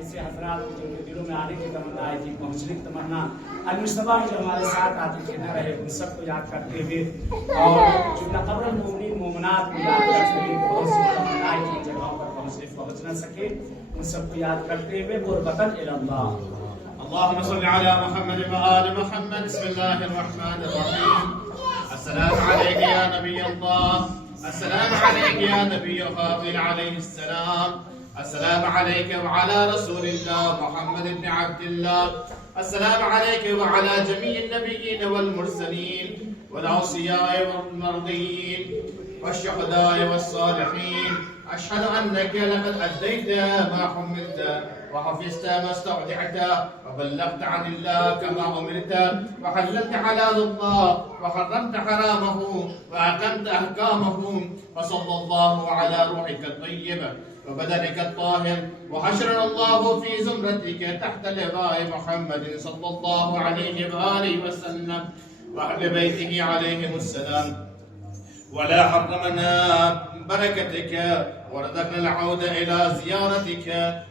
ऐसे हजरात जिनके दिलों में आने की तमन्ना आई थी, पहुंचने की तमन्ना, अल-मुस्तफा जो हमारे साथ आते थे न रहे, उन सबको याद करते हुए और जो नक़बरल मोमिनीन मोमिनात को याद करते हुए बहुत सी तमन्नाएं थी जगहों पर पहुंच न सके, उन सबको याद करते हुए गुरबतन इलल्लाह। اللهم صل على محمد وآل محمد. بسم الله الرحمن الرحيم. السلام عليك يا نبي الله. السلام عليك يا نبي فاضل عليه السلام. السلام عليك وعلى رسول الله محمد بن عبد الله. السلام عليك وعلى جميع النبيين والمرسلين والأوصياء والمرضيين والشهداء والصالحين. أشهد أنك لقد أديت ما حملت وحفظت ما استودعت وبلغت عن الله كما أمرت وحللت حلال الله وحرمت حرامه وأقمت أحكامه. وصلى الله على روحك الطيبة وبدنك الطاهر وحشرنا الله في زمرتك تحت لواء محمد صلى الله عليه وآله وسلم وأهل بيته عليهم السلام. ولا حرمنا بركتك ورزقنا العودة إلى زيارتك